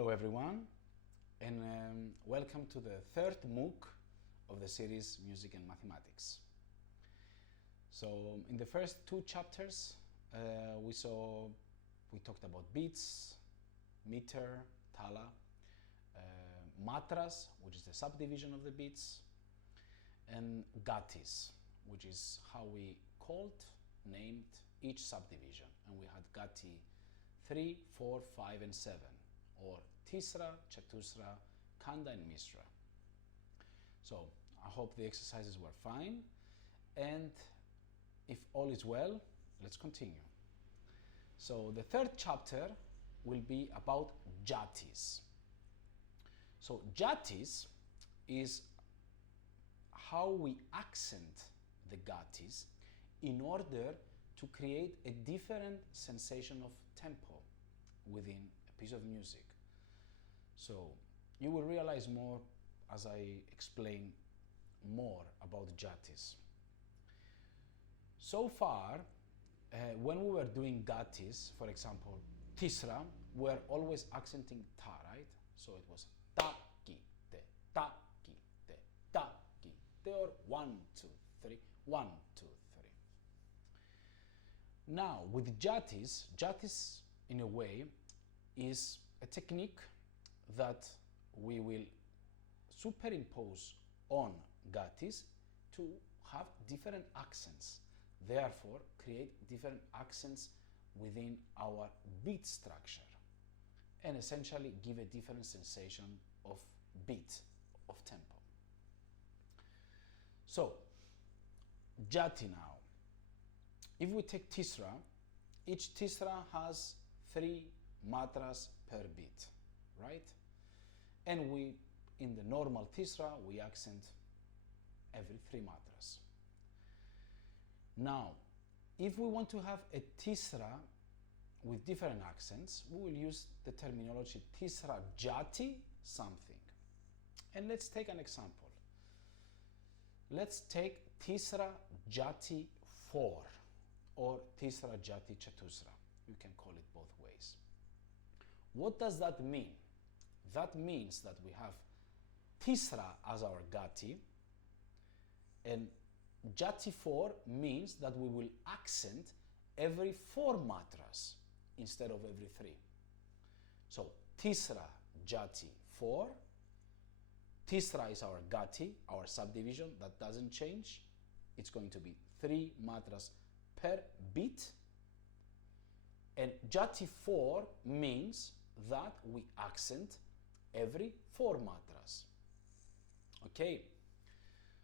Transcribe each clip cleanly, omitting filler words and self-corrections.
Hello everyone, and welcome to the third MOOC of the series Music and Mathematics. So in the first two chapters we talked about beats, meter, thala, matras, which is the subdivision of the beats, and gatis, which is how we named each subdivision. And we had gati 3, 4, 5, and 7, or Tisra, Chatusra, Khanda, and Misra. So I hope the exercises were fine, and if all is well, let's continue. So the third chapter will be about jatis. So jatis is how we accent the gatis in order to create a different sensation of tempo within a piece of music. So you will realize more as I explain more about jatis. So far, when we were doing gatis, for example, Tisra, we're always accenting ta, right? So it was ta, ki, te, ta, ki, te, ta, ki, te, or 1, 2, 3, 1, 2, 3. Now, with jatis in a way is a technique that we will superimpose on gatis to have different accents, therefore create different accents within our beat structure, and essentially give a different sensation of beat, of tempo. So, jati now. If we take Tisra, each Tisra has 3 matras per beat, right? And we, in the normal Tisra, we accent every 3 matras. Now, if we want to have a Tisra with different accents, we will use the terminology Tisra jati something. And let's take an example. Let's take Tisra jati 4 or Tisra jati chatusra. You can call it both ways. What does that mean? That means that we have Tisra as our gati, and jati 4 means that we will accent every 4 matras instead of every 3. So Tisra jati 4, Tisra is our gati, our subdivision, that doesn't change. It's going to be 3 matras per beat, and jati 4 means that we accent every 4 matras. Okay,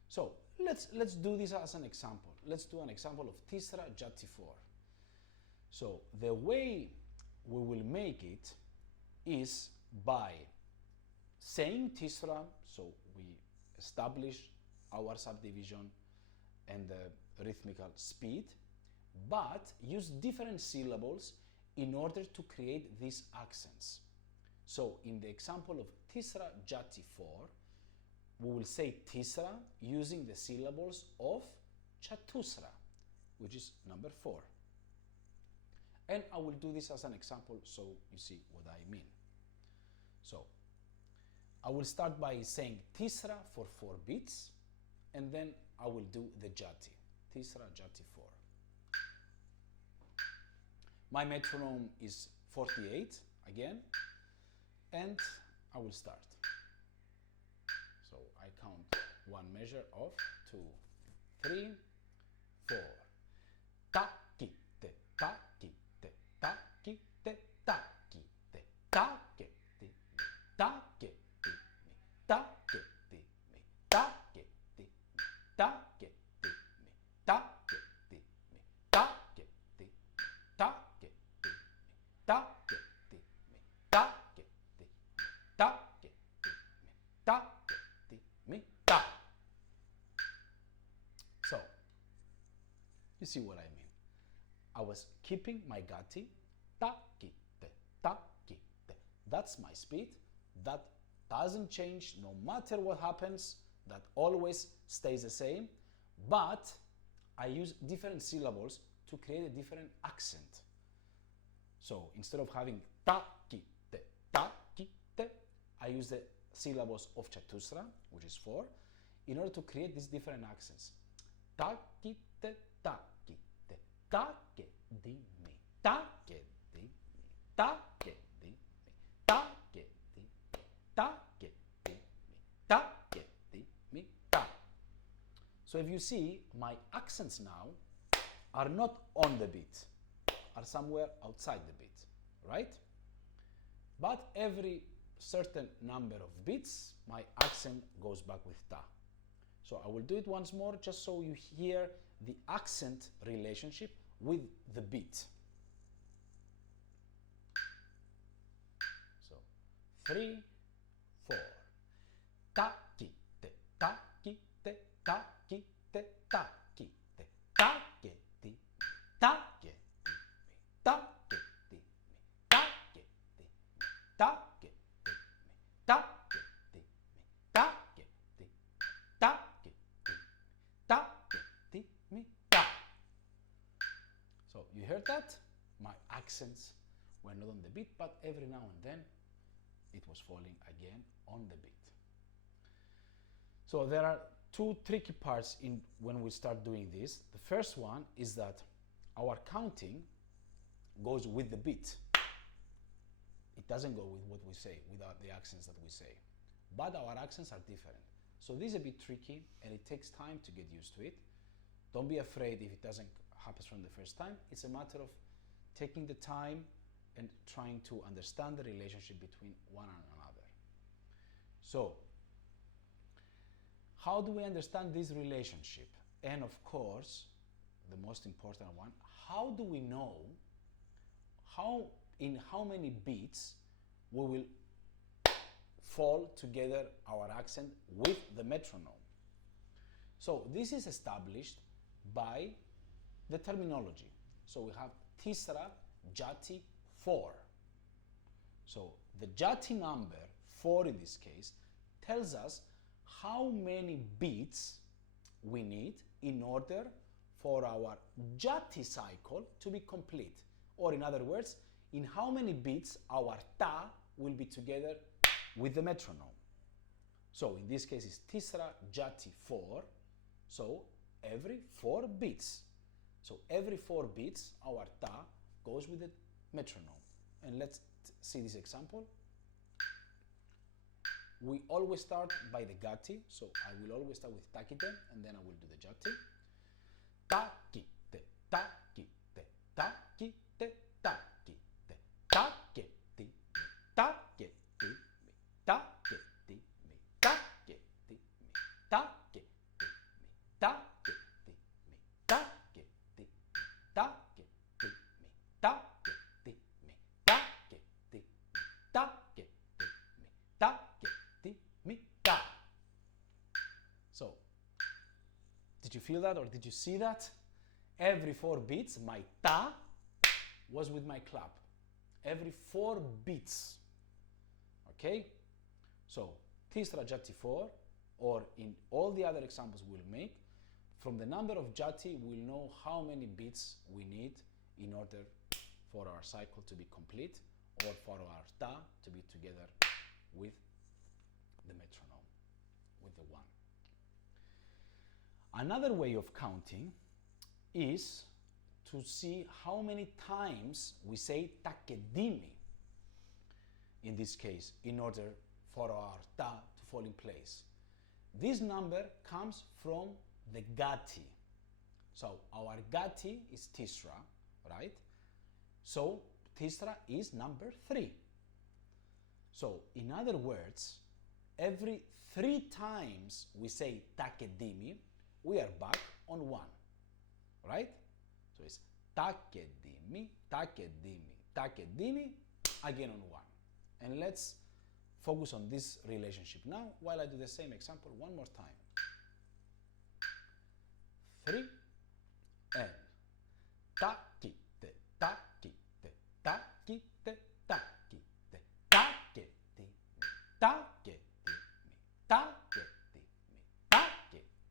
so let's do this as an example. Let's do an example of Tisra jati 4. So the way we will make it is by saying Tisra, so we establish our subdivision and the rhythmical speed, but use different syllables in order to create these accents. So in the example of Tisra jati 4, we will say Tisra using the syllables of Chatusra, which is number 4. And I will do this as an example so you see what I mean. So I will start by saying Tisra for 4 beats, and then I will do the jati, Tisra jati 4. My metronome is 48 again, and I will start. So I count 1 measure of 2, 3, 4. Ta ki te ta ki te ta ki te ta ki te ta ki te ta ki te ta ki te ta ki te ta ki te ta ki te ta ki te ta ki te ta ki te ta ki te ta ki te ta ki te ta. So you see what I mean. I was keeping my gati, ta ki te ta ki te. That's my speed. That doesn't change no matter what happens. That always stays the same. But I use different syllables to create a different accent. So instead of having ta ki te ta ki I use the syllables of Chatusra, which is 4, in order to create these different accents. Ta ki te ta ki te ta ke di mi ta ke di mi ta ke di mi ta ke di mi ta ke di mi ta ke di mi ta. So if you see, my accents now are not on the beat, are somewhere outside the beat, right? But every certain number of beats, my accent goes back with ta. So I will do it once more just so you hear the accent relationship with the beat. So 3, 4. Ta ki te ta ki te ta ki te ta ki te ta ke di ta ke di ta ke di ta ke di ta ke di ta ke di ta ke di ta ke di ta ke di mi ta. So you heard that? My accents were not on the beat, but every now and then it was falling again on the beat. So there are two tricky parts in when we start doing this. The first one is that our counting goes with the beat. It doesn't go with what we say, without the accents that we say. But our accents are different. So this is a bit tricky and it takes time to get used to it. Don't be afraid if it doesn't happen from the first time. It's a matter of taking the time and trying to understand the relationship between one and another. So, how do we understand this relationship? And of course, the most important one, how do we know in how many beats we will fall together our accent with the metronome? So this is established by the terminology. So we have Tisra Jati 4. So the Jati number 4 in this case tells us how many beats we need in order for our Jati cycle to be complete. Or in other words, in how many beats our ta will be together with the metronome. So in this case it's Tisra Jati 4. So every 4 beats. So every 4 beats our ta goes with the metronome. And let's see this example. We always start by the gati, so I will always start with takite and then I will do the jati. Takite, takite, takite, takite, takete, mi, takete, mi, takete, mi, takete, mi, takete, mi, takete, mi, takete, mi, takete, mi, takete, mi, takete, mi, takete, mi, takete. So, did you feel that or did you see that? Every 4 beats, my ta was with my clap. Every 4 beats. Okay? So, Tisra Jati 4, or in all the other examples we'll make, from the number of Jati, we'll know how many beats we need in order for our cycle to be complete or for our ta to be together with the metronome, with the 1. Another way of counting is to see how many times we say takedimi in this case in order for our ta to fall in place. This number comes from the gati. So our gati is Tisra, right? So Tisra is number 3. So in other words, every 3 times we say takedimi, we are back on 1, right? So it's takedimi, takedimi, takedimi, again on 1. And let's focus on this relationship now while I do the same example one more time. 3 and takite, takite, takite, takite, takete, takete, takete, takete, takete,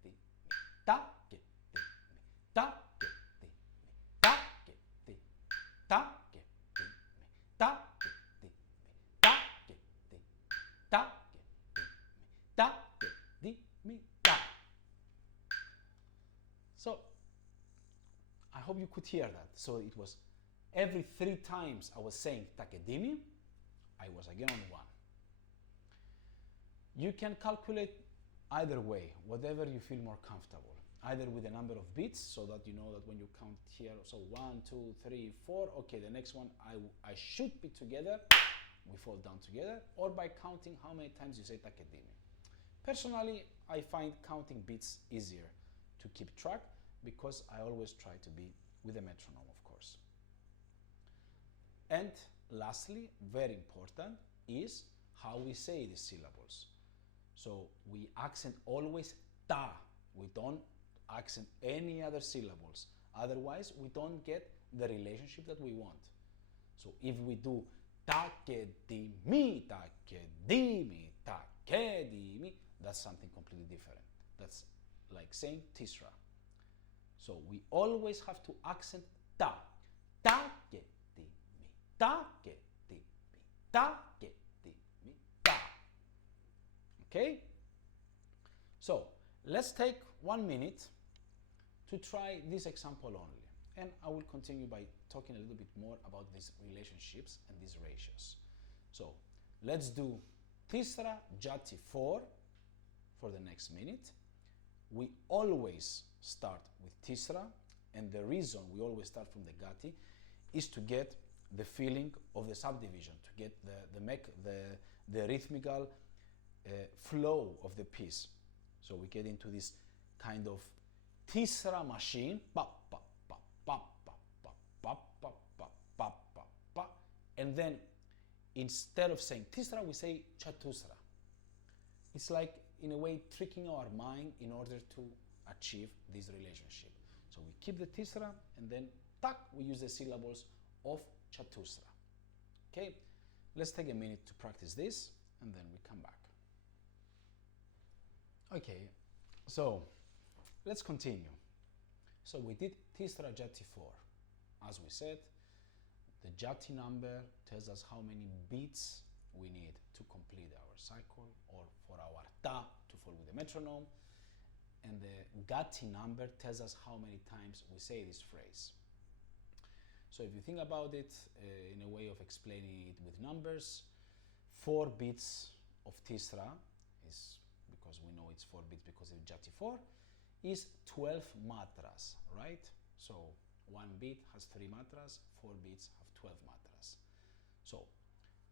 takete, takete, takete, takete, takete, So I hope you could hear that. So it was every 3 times I was saying takedimi, I was again on 1. You can calculate either way, whatever you feel more comfortable. Either with a number of beats, so that you know that when you count here, so 1, 2, 3, 4, okay, the next one I should be together, we fall down together, or by counting how many times you say takedimi. Personally, I find counting beats easier to keep track because I always try to be with a metronome, of course. And lastly, very important, is how we say the syllables. So we accent always ta. We don't accent any other syllables. Otherwise, we don't get the relationship that we want. So if we do takedimi, takedimi, takedimi, that's something completely different. That's like saying tisra. So we always have to accent ta. Takedimi, takedimi, takedimi, ta. Okay? So let's take 1 minute to try this example only. And I will continue by talking a little bit more about these relationships and these ratios. So let's do tisra jati 4 for the next minute. We always start with tisra, and the reason we always start from the gati is to get the feeling of the subdivision, to get the rhythmical flow of the piece. So we get into this kind of tisra machine, pa, pa, pa, pa, pa, pa, pa, pa, pa, pa, pa, pa, and then instead of saying tisra, we say chatusra. It's like, in a way, tricking our mind in order to achieve this relationship. So we keep the tisra, and then tak, we use the syllables of chatusra. Okay, let's take a minute to practice this, and then we come back. Okay, so let's continue. So we did tisra jati 4. As we said, the jati number tells us how many beats we need to complete our cycle, or for our ta to fall with the metronome, and the gati number tells us how many times we say this phrase. So if you think about it in a way of explaining it with numbers, 4 beats of tisra is, because we know it's 4 beats because it's jati 4, is 12 matras, right? So 1 beat has 3 matras, 4 beats have 12 matras. So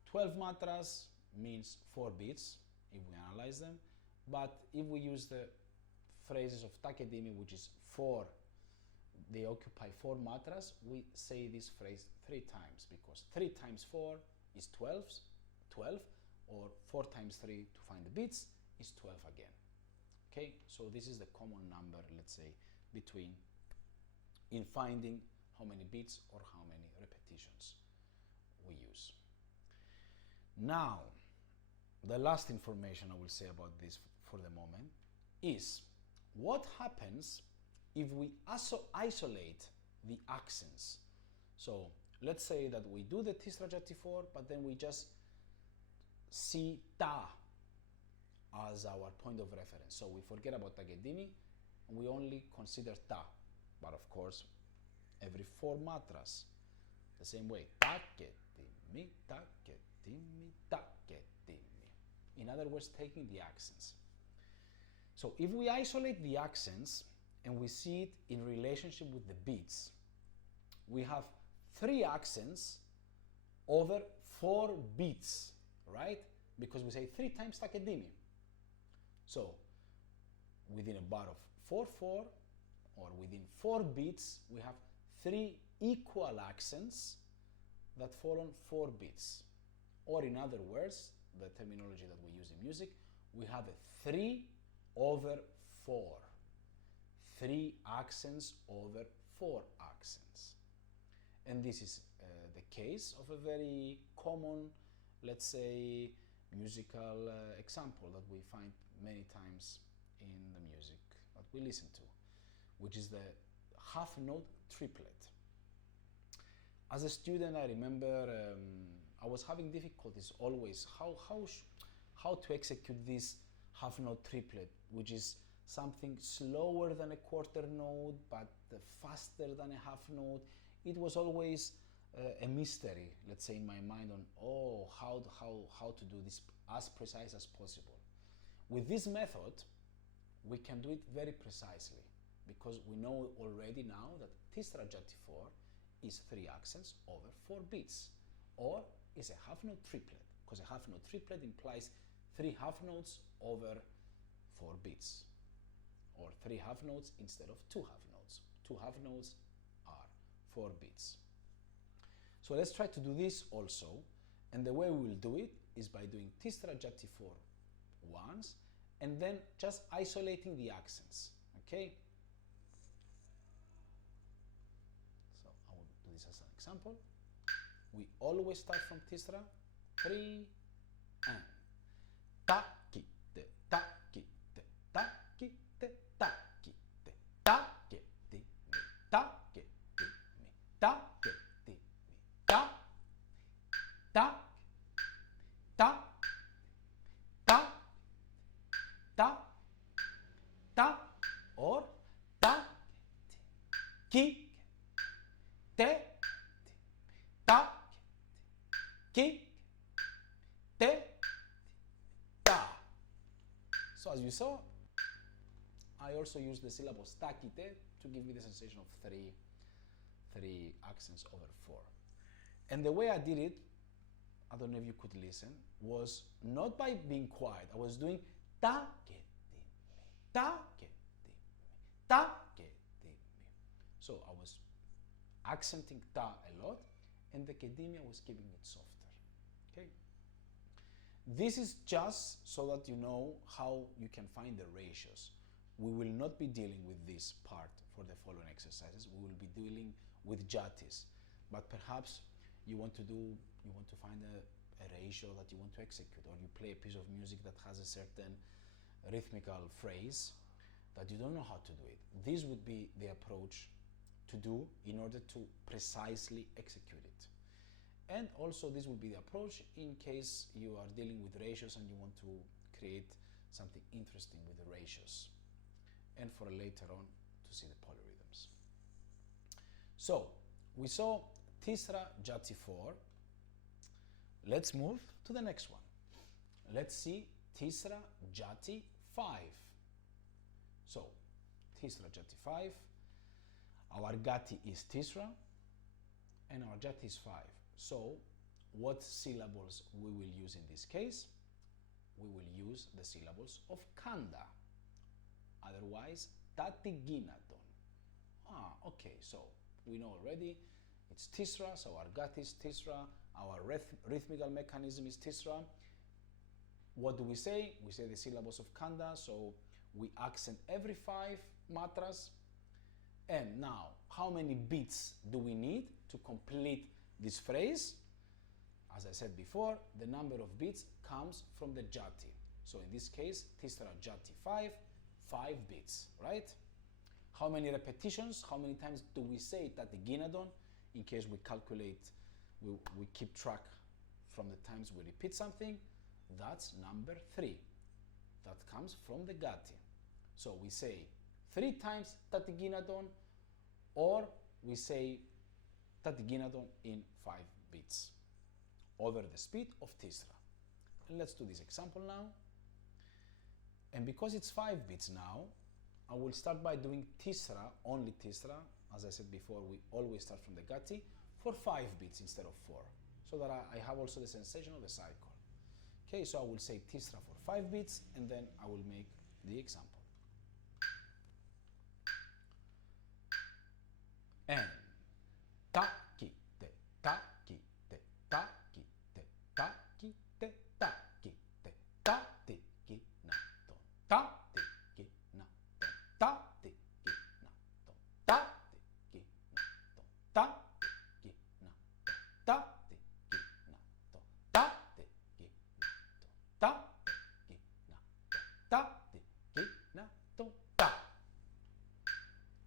12 matras means 4 beats if we analyze them, but if we use the phrases of takedimi, which is 4, they occupy 4 matras, we say this phrase 3 times, because 3 times 4 is 12, or 4 times 3 to find the beats is 12 again. Okay, so this is the common number, let's say, between in finding how many beats or how many repetitions we use. Now, the last information I will say about this for the moment is what happens if we also isolate the accents. So let's say that we do the tisra jati 4, but then we just see ta as our point of reference. So we forget about takedimi and we only consider ta. But of course, every 4 matras, the same way, takedimi, takedimi, takedimi. In other words, taking the accents. So if we isolate the accents and we see it in relationship with the beats, we have 3 accents over 4 beats, right? Because we say 3 times takedimi. So within a bar of 4/4, or within 4 beats, we have 3 equal accents that fall on 4 beats. Or in other words, the terminology that we use in music, we have a 3/4. 3 accents over 4 accents. And this is the case of a very common, let's say, musical example that we find many times in the music that we listen to, which is the half note triplet. As a student, I remember I was having difficulties always how to execute this half note triplet, which is something slower than a quarter note but faster than a half note. It was always a mystery, let's say, in my mind on how to do this as precise as possible. With this method, we can do it very precisely because we know already now that Tisra Jati 4 is 3 accents over 4 beats, or is a half note triplet, because a half note triplet implies 3 half notes over 4 beats, or 3 half notes instead of 2 half notes. 2 half notes are 4 beats. So let's try to do this also, and the way we will do it is by doing Tisra Jati 4 once, and then just isolating the accents, okay? So I will do this as an example. We always start from Tisra, 3, and ta, ki, te, ta, ki, te, ta, ki, te, ta, ki, te, ta, ki, ti, mi, ta, ki, ti, mi, ta, ki, ti, mi, ta, ta, ta, ta, ta, or ta, ki, te, ta, ki, te, ta. So as you saw, I also use the syllables ta, ki, te to give me the sensation of three accents over 4. And the way I did it, I don't know if you could listen, was not by being quiet. I was doing ta, ke, ti, mi, ta, ke, ti, mi, ta, ke, ti, mi. So I was accenting ta a lot, and the kedimia was keeping it softer. Okay. This is just so that you know how you can find the ratios. We will not be dealing with this part for the following exercises. We will be dealing with jatis, but perhaps you want to find a ratio that you want to execute, or you play a piece of music that has a certain rhythmical phrase that you don't know how to do it. This would be the approach to do in order to precisely execute it. And also this will be the approach in case you are dealing with ratios and you want to create something interesting with the ratios, and for later on to see the polyrhythms. So we saw Tisra Jati 4. Let's move to the next one. Let's see Tisra Jati 5. So Tisra Jati 5, our Gati is Tisra and our Jati is 5. So what syllables we will use in this case? We will use the syllables of Kanda, otherwise Tatiginaton. Okay, so we know already it's Tisra, so our Gati is Tisra, our rhythmical mechanism is Tisra. What do we say? We say the syllables of Kanda, so we accent every 5 matras. And now, how many beats do we need to complete this phrase? As I said before, the number of beats comes from the Jati. So in this case, Tisra Jati 5, 5 beats, right? How many repetitions? How many times do we say Tatiginadon? In case we calculate, we keep track from the times we repeat something. That's number 3. That comes from the Gati. So we say 3 times Tatiginadon, or we say Tatiginadon in 5 beats over the speed of Tisra. And let's do this example now. And because it's 5 beats now, I will start by doing Tisra, only Tisra. As I said before, we always start from the Gati for 5 beats instead of 4, so that I have also the sensation of a cycle. Okay, so I will say Tisra for 5 beats, and then I will make the example. And ta ki te ta ki te ta ki te ta ki te ta ki te ta ti ki na ton ta ti ki na ton ta ti ki na ton ta ti ki na ton ta ti ki na ton ta ti ki na ton ta ti ki na ton ta ti ki na ton ta.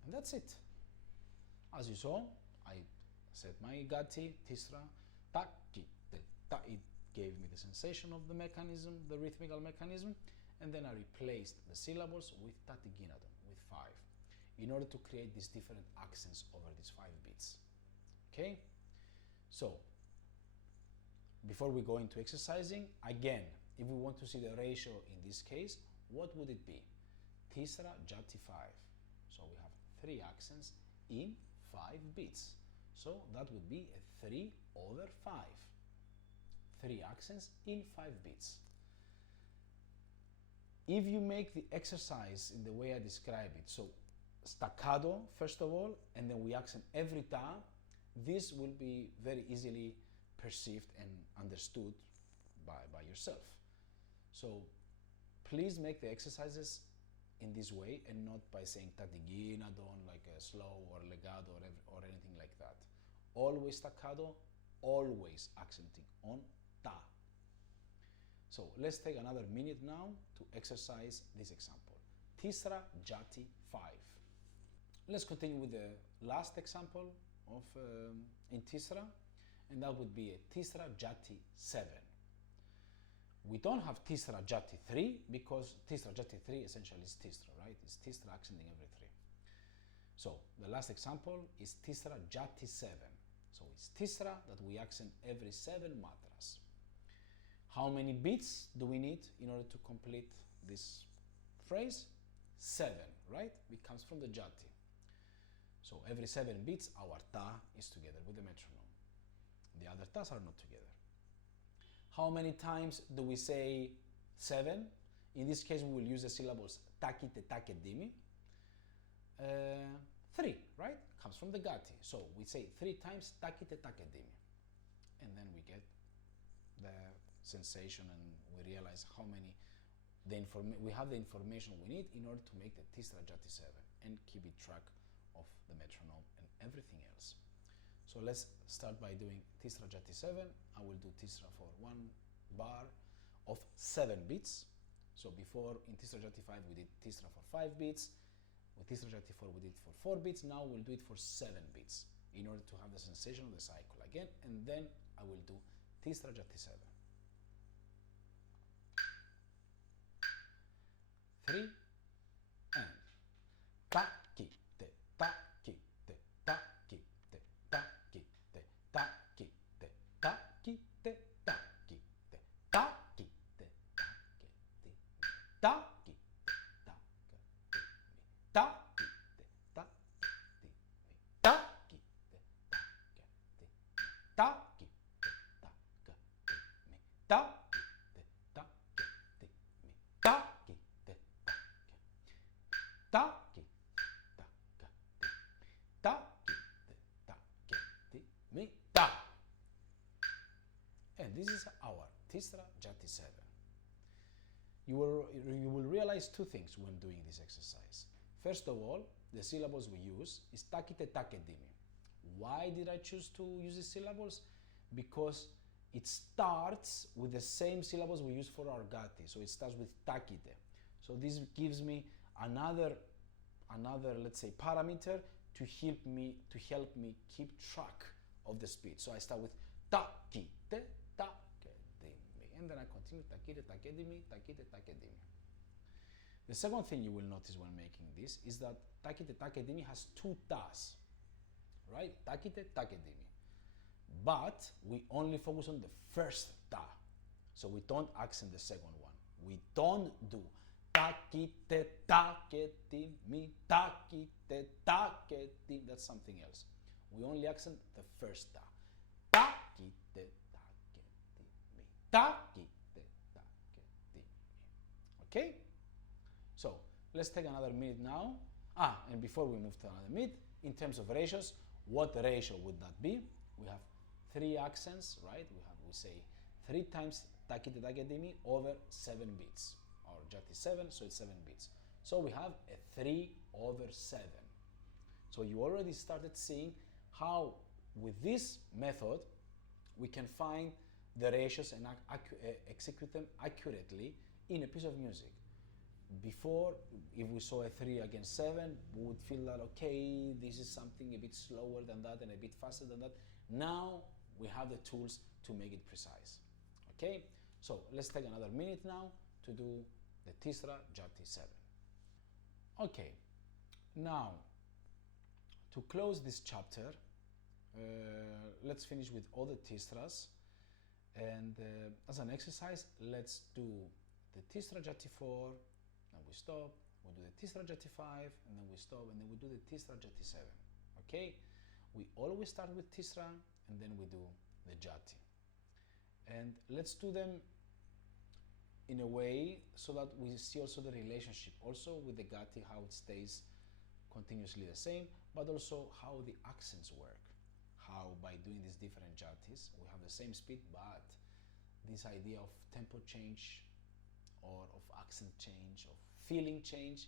And that's it. As you saw, I said my Gati, Tisra, ta, ki, te, ta. It gave me the sensation of the mechanism, the rhythmical mechanism. and then I replaced the syllables with tatiginaton, with 5, in order to create these different accents over these 5 beats. Okay? So, before we go into exercising, again, if we want to see the ratio in this case, what would it be? Tisra jati 5. So we have 3 accents in 5 beats. So that would be a 3 over 5. 3 accents in 5 beats. If you make the exercise in the way I describe it, so staccato first of all, and then we accent every ta, this will be very easily perceived and understood by yourself. So please make the exercises in this way and not by saying tatiginaton like a slow or legato or anything like that. Always staccato, always accenting on ta. So let's take another minute now to exercise this example. Tisra jati 5. Let's continue with the last example of in Tisra, and that would be a Tisra jati 7. We don't have Tisra jati 3 because Tisra jati 3 essentially is Tisra, right? It's Tisra accenting every 3. So the last example is Tisra jati 7. So it's Tisra that we accent every 7 matras. How many beats do we need in order to complete this phrase? 7, right? It comes from the jati. So every 7 beats, our ta is together with the metronome. The other tas are not together. How many times do we say 7? In this case, we will use the syllables takite, take, dimi. 3, right? Comes from the gati. So we say 3 times takite, take, dimi. And then we get the sensation and we realize how many we have the information we need in order to make the Tisra jati 7 and keep it track of the metronome and everything else. So let's start by doing Tisra jati 7. I will do Tisra for 1 bar of 7 beats. So before in Tisra jati 5 we did Tisra for 5 beats. With Tisra jati 4 we did for 4 beats. Now we'll do it for 7 beats in order to have the sensation of the cycle again, and then I will do Tisra jati 7. 3 and ta ki te ta ki te ta ki te ta ki te ta ki te ta ki te ta ki te ta ki te ta ki te ta ki te ta ki te ta ki te ta ki te ta ki te ta ki ta ki mi ta. And this is our Tisra jati 7. You will realize 2 things when doing this exercise. First of all, the syllables we use is takite, take, dimi. Why did I choose to use these syllables? Because it starts with the same syllables we use for our gati. So it starts with takite. So this gives me another let's say parameter to help me keep track of the speed. So I start with takite, take, dimi, and then I continue takite, take, dimi, takite, take, dimi. The second thing you will notice when making this is that takite, take, dimi has 2 tas, right? Takite, take, dimi. But we only focus on the first ta. So we don't accent the second one. We don't do takite, take, dimi, takite, take, dimi. That's something else. We only accent the first ta. Takite, take, dimi, takite, take, dimi. Okay? So let's take another minute now. And before we move to another minute, in terms of ratios, what ratio would that be? We have 3 accents, right? We say 3 times takite, take, dimi over 7 beats. Or jati 7, so it's 7 beats. So we have a 3 over 7. So you already started seeing how with this method we can find the ratios and execute them accurately in a piece of music. Before, if we saw a 3 against 7, we would feel that, okay, this is something a bit slower than that and a bit faster than that. Now we have the tools to make it precise. Okay, so let's take another minute now to do the Tisra Jati 7. Okay, now to close this chapter, let's finish with all the Tisras, and as an exercise, let's do the Tisra Jati 4, and we stop, we do the Tisra Jati 5, and then we stop, and then we do the Tisra Jati 7. Okay, we always start with Tisra, and then we do the Jati. And let's do them in a way so that we see also the relationship, also with the Gati, how it stays continuously the same, but also how the accents work. How by doing these different Jatis, we have the same speed, but this idea of tempo change or of accent change, of feeling change,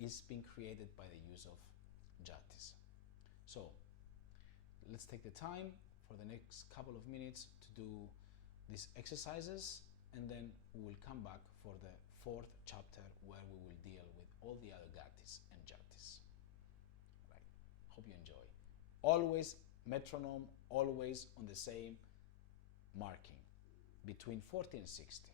is being created by the use of Jatis. So let's take the time for the next couple of minutes to do these exercises, and then we will come back for the fourth chapter where we will deal with all the other Gatis and Jatis. Right. Hope you enjoy. Always metronome, always on the same marking, between 40 and 60.